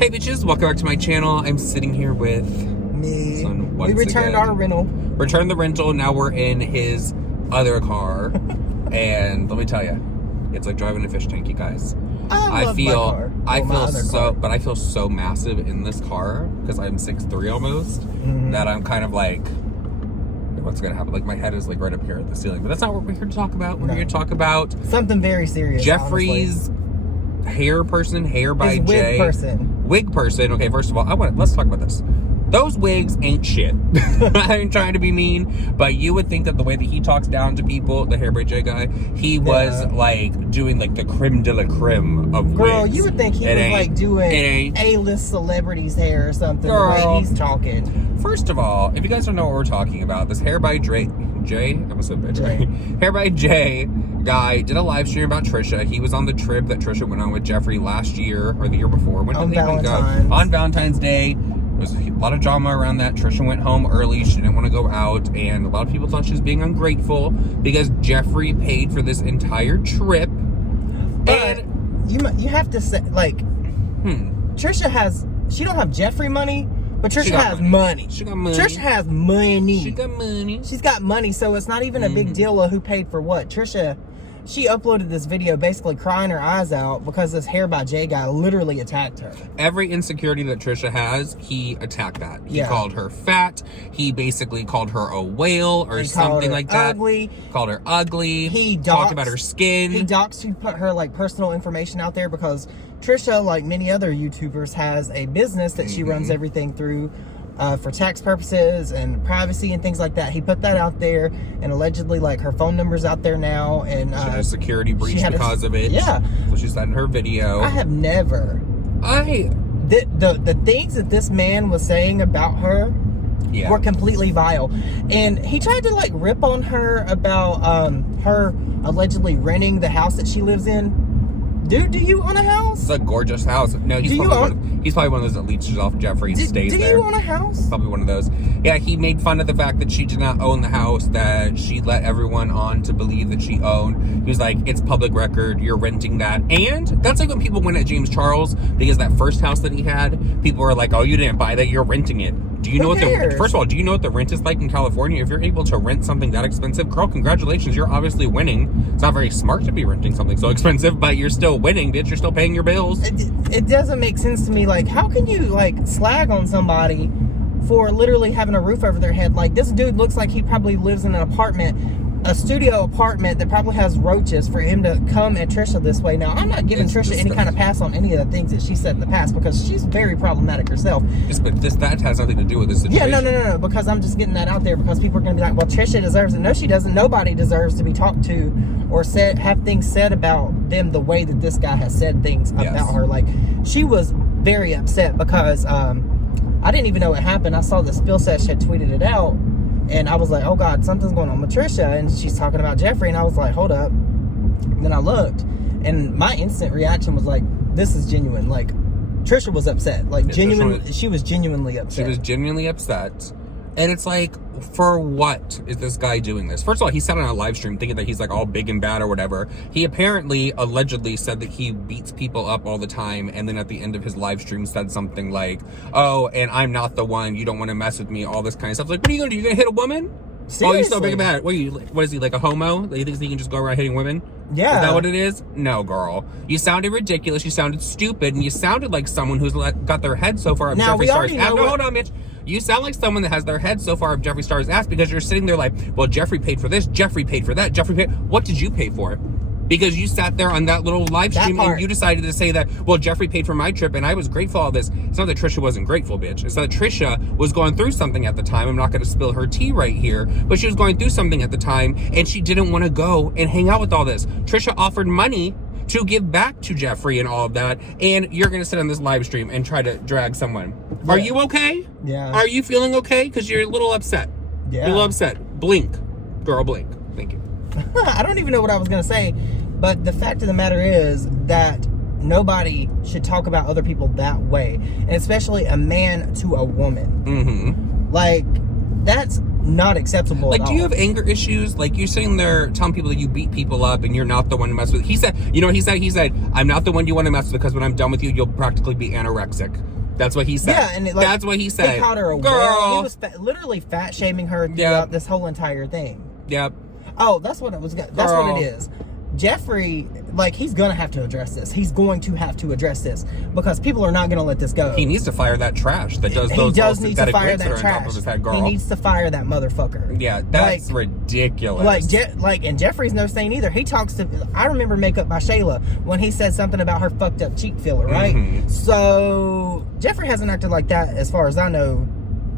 Hey bitches, welcome back to my channel. I'm sitting here with me. We returned our rental. Returned the rental. Now we're in his other car. And let me tell you, it's like driving a fish tank, you guys. I feel so massive in this car because I'm 6'3" almost, that I'm kind of like, what's gonna happen? Like my head is like right up here at the ceiling. But that's not what we're here to talk about. We're here to talk about something very serious. Jeffree's hair by His Jay. Wig person. Okay, first of all, let's talk about this. Those wigs ain't shit. I ain't trying to be mean, but you would think that the way that he talks down to people, the hair by Jay guy, he was like doing like the creme de la creme of wigs. Girl, you would think he was like doing A-list celebrities' hair or something. Girl, the way he's talking. First of all, if you guys don't know what we're talking about, this hair by Jay, I almost said Jay. Hair by Jay guy did a live stream about Trisha. He was on the trip that Trisha went on with Jeffree last year or the year before. When did they even go? On Valentine's Day. There was a lot of drama around that. Trisha went home early. She didn't want to go out, and a lot of people thought she was being ungrateful because Jeffree paid for this entire trip. But you have to say, like, Trisha she don't have Jeffree money, but Trisha has money. She got money. Trisha has money. She got money. She's got money, so it's not even a big deal of who paid for what. Trisha, she uploaded this video basically crying her eyes out because this hair by Jay guy literally attacked her. Every insecurity that Trisha has, he attacked that. He called her fat. He basically called her a whale or something like that. Called her ugly. He talked about her skin. He doxed. He put her like personal information out there because Trisha, like many other YouTubers, has a business that she runs everything through for tax purposes and privacy and things like that. He put that out there, and allegedly, like, her phone number's out there now, and she had a security breach because of it. Yeah, so she said in her video. I have never. The things that this man was saying about her were completely vile, and he tried to like rip on her about her allegedly renting the house that she lives in. Dude, do you own a house? It's a gorgeous house. No, he's probably one of those that leeches off Jeffree and stays there. Do you own a house? Probably one of those. Yeah, he made fun of the fact that she did not own the house that she let everyone on to believe that she owned. He was like, it's public record, you're renting that. And that's like when people went at James Charles because that first house that he had, people were like, oh, you didn't buy that, you're renting it. Do you know what first of all, do you know what the rent is like in California? If you're able to rent something that expensive, girl, congratulations, you're obviously winning. It's not very smart to be renting something so expensive, but you're still winning, bitch. You're still paying your bills. It doesn't make sense to me. Like, how can you like slag on somebody for literally having a roof over their head? Like, this dude looks like he probably lives in an apartment, a studio apartment that probably has roaches, for him to come at Trisha this way. Now, I'm not giving Trisha any kind of pass on any of the things that she said in the past because she's very problematic herself. That has nothing to do with this situation. Yeah, no, because I'm just getting that out there because people are going to be like, well, Trisha deserves it. No, she doesn't. Nobody deserves to be talked to or have things said about them the way that this guy has said things about her. Like, she was very upset because I didn't even know what happened. I saw the Spill Sesh had tweeted it out. And I was like, oh God, something's going on with Trisha. And she's talking about Jeffree. And I was like, hold up. And then I looked. And my instant reaction was like, this is genuine. Like, Trisha was upset. Like, she was genuinely upset. She was genuinely upset. And it's like, for what is this guy doing this? First of all, he said on a live stream thinking that he's like all big and bad or whatever. He allegedly said that he beats people up all the time. And then at the end of his live stream said something like, oh, and I'm not the one. You don't want to mess with me. All this kind of stuff. Like, what are you going to do? You going to hit a woman? Seriously? Oh, you're so big and bad. What is he, like a homo? He thinks he can just go around hitting women? Yeah. Is that what it is? No, girl. You sounded ridiculous. You sounded stupid. And you sounded like someone who's got their head so far up Jeffree Star's ass. No, hold on, Mitch. You sound like someone that has their head so far up Jeffree Star's ass because you're sitting there like, well, Jeffree paid for this, Jeffree paid for that, Jeffree paid. What did you pay for? Because you sat there on that little live stream and you decided to say that, well, Jeffree paid for my trip and I was grateful for all this. It's not that Trisha wasn't grateful, bitch. It's that Trisha was going through something at the time. I'm not going to spill her tea right here, but she was going through something at the time and she didn't want to go and hang out with all this. Trisha offered money to give back to Jeffree and all of that, and you're going to sit on this live stream and try to drag someone. Yeah. Are you okay? Yeah. Are you feeling okay? Because you're a little upset. Yeah. You're a little upset. Blink. Girl, blink. Thank you. I don't even know what I was going to say, but the fact of the matter is that nobody should talk about other people that way, and especially a man to a woman. Like, that's not acceptable Like, at do you all. have anger issues? Like, you're sitting there telling people that you beat people up and you're not the one to mess with. He said, he said, I'm not the one you want to mess with because when I'm done with you, you'll practically be anorexic. That's what he said. Yeah, and that's what he said. He called her a girl. He was literally fat shaming her throughout this whole entire thing. Yep. Oh, that's what it was. That's what it is. Jeffree, like, he's gonna have to address this. He's going to have to address this because people are not gonna let this go. He needs to fire that trash that does those little synthetic wigs that are on top of his head, girl. He needs to fire that motherfucker. Yeah, that's ridiculous. And Jeffree's no saint either. He talks to. I remember Makeup by Shayla when he said something about her fucked up cheek filler, right? Mm-hmm. So Jeffree hasn't acted like that, as far as I know,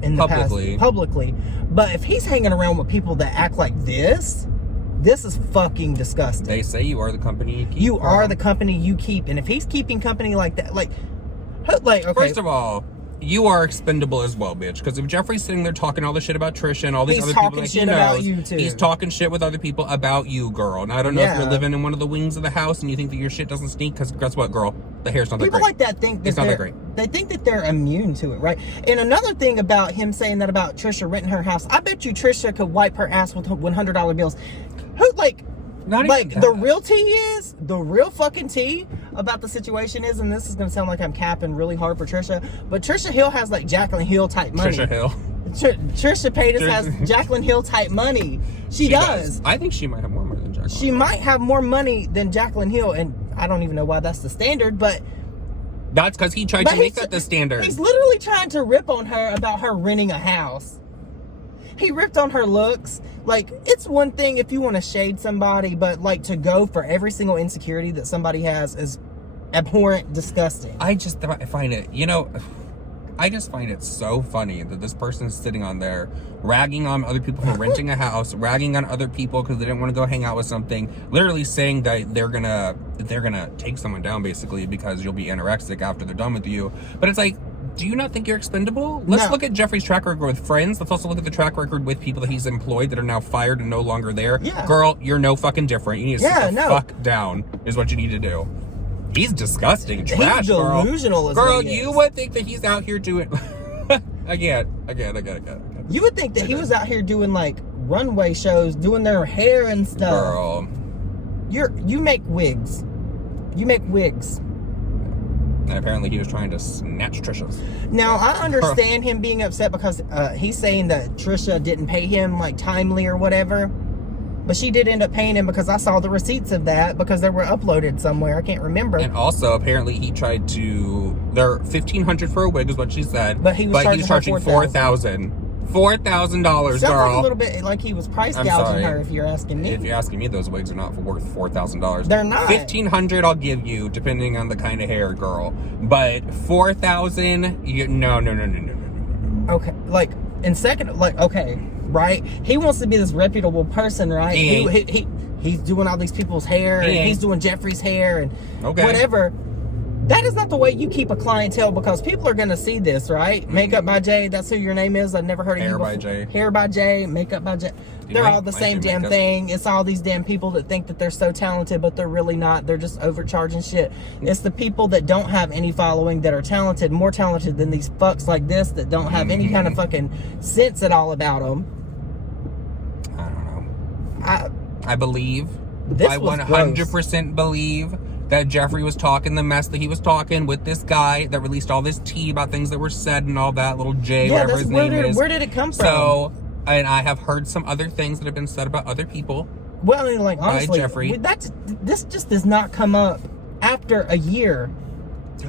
in the past publicly. But if he's hanging around with people that act like this is fucking disgusting. They say you are the company you keep. You are the company you keep, and if he's keeping company like that, like okay. First of all, you are expendable as well, bitch. Because if Jeffree's sitting there talking all this shit about Trisha and all these other people that he knows, about you too. He's talking shit with other people about you, girl. And I don't know if you're living in one of the wings of the house and you think that your shit doesn't stink. Because guess what, girl? The hair's not that great. People like that think that it's not that great. They think that they're immune to it, right? And another thing about him saying that about Trisha renting her house, I bet you Trisha could wipe her ass with $100 bills. Who Not like even the real fucking tea about the situation is, and this is gonna sound like I'm capping really hard for Trisha, but Trisha Hill has like Jaclyn Hill type money. Trisha Hill. Trisha Paytas has Jaclyn Hill type money. She does. I think she might have more money than Jaclyn. She might have more money than Jaclyn Hill, and I don't even know why that's the standard, but that's because he tried to make that the standard. He's literally trying to rip on her about her renting a house. He ripped on her looks. Like, it's one thing if you want to shade somebody, but like to go for every single insecurity that somebody has is abhorrent, disgusting. I just find it, I just find it so funny that this person is sitting on there ragging on other people for renting a house, ragging on other people because they didn't want to go hang out with something, literally saying that they're gonna take someone down basically because you'll be anorexic after they're done with you. But it's like, do you not think you're expendable? Let's look at Jeffree's track record with friends. Let's also look at the track record with people that he's employed that are now fired and no longer there. Yeah. Girl, you're no fucking different. You need to sit the fuck down is what you need to do. He's disgusting. Trash, he's delusional, girl. You would think that he's out here doing... Again. You would think that he was out here doing like runway shows, doing their hair and stuff. Girl. You make wigs. You make wigs. And apparently he was trying to snatch Trisha's. Now, I understand him being upset because he's saying that Trisha didn't pay him like timely or whatever. But she did end up paying him because I saw the receipts of that because they were uploaded somewhere. I can't remember. And also, apparently, he tried to... They're $1,500 for a wig is what she said. But he was charging $4,000. $4,000, girl. Sounds like a little bit like he was price gouging her, if you're asking me. If you're asking me, those wigs are not worth $4,000. They're not. $1,500 I'll give you, depending on the kind of hair, girl. But $4,000, no. Okay, like, and second, like, okay, right? He wants to be this reputable person, right? He's doing all these people's hair, and he's doing Jeffree's hair, and whatever. That is not the way you keep a clientele because people are going to see this, right? Mm-hmm. Makeup by Jay, that's who your name is. I've never heard of you before. Hair by Jay. Hair by Jay, Makeup by Jay. They're all the same damn thing. It's all these damn people that think that they're so talented, but they're really not. They're just overcharging shit. It's the people that don't have any following that are talented, more talented than these fucks like this that don't have any kind of fucking sense at all about them. I don't know. I believe. I 100% believe that Jeffree was talking the mess that he was talking with this guy that released all this tea about things that were said and all that, little Jay, whatever his name is. Where did it come from? So, and I have heard some other things that have been said about other people. Well, I mean, like, honestly, Jeffree. This just does not come up after a year.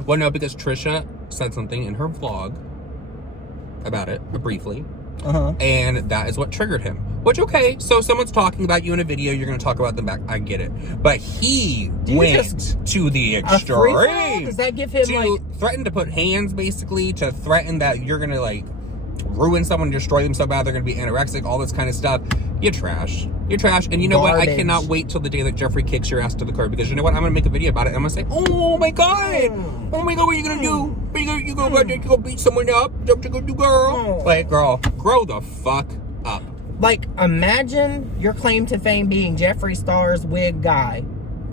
Well, no, because Trisha said something in her vlog about it, briefly. And that is what triggered him. Which, okay, so someone's talking about you in a video, you're going to talk about them back. I get it. But he went to the extreme. Does that give him, to threaten to put hands, basically, to threaten that you're going to, like, ruin someone, destroy them so bad they're going to be anorexic, all this kind of stuff. You're trash. You're trash. And you know what? I cannot wait till the day that Jeffree kicks your ass to the curb, because you know what? I'm going to make a video about it. I'm going to say, oh my God. Oh my God, what are you going to do? What are you going to beat someone up? What you going to do, girl? Like, girl, grow the fuck up. Like, imagine your claim to fame being Jeffree Star's wig guy.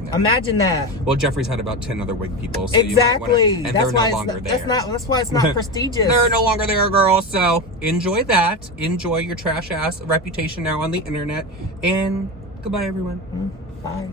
No. Imagine that. Well, Jeffree's had about 10 other wig people. So Exactly. And That's they're why no longer there. That's why it's not prestigious. They're no longer there, girls. So enjoy that. Enjoy your trash ass reputation now on the internet. And goodbye, everyone. Bye.